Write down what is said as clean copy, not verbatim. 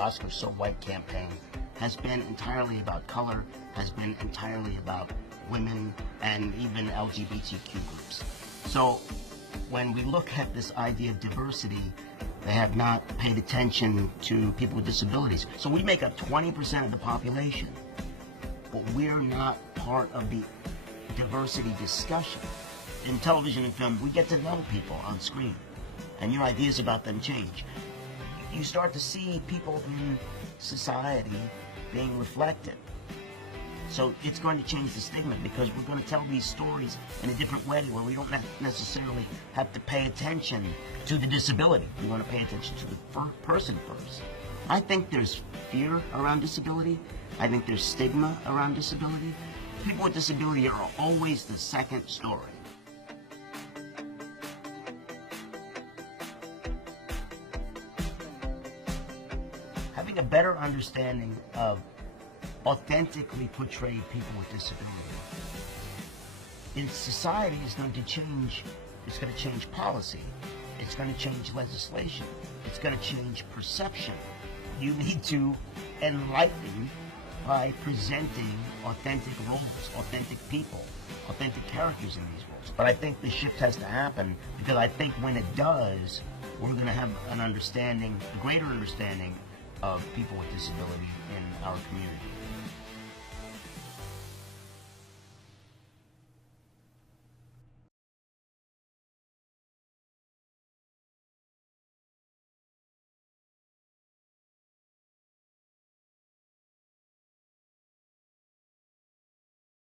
Oscars So White campaign has been entirely about color, has been entirely about women and even LGBTQ groups. So when we look at this idea of diversity, they have not paid attention to people with disabilities. So we make up 20% of the population, but we're not part of the diversity discussion. In television and film, we get to know people on screen, and your ideas about them change. You start to see people in society being reflected. So it's going to change the stigma, because we're going to tell these stories in a different way, where we don't necessarily have to pay attention to the disability. We want to pay attention to the person first. I think there's fear around disability. I think there's stigma around disability. People with disability are always the second story. Having a better understanding of authentically portrayed people with disability in society is going to change. It's going to change policy. It's going to change legislation. It's going to change perception. You need to enlighten by presenting authentic roles, authentic people, authentic characters in these roles. But I think the shift has to happen, because I think when it does, we're going to have an understanding, a greater understanding of people with disability in our community.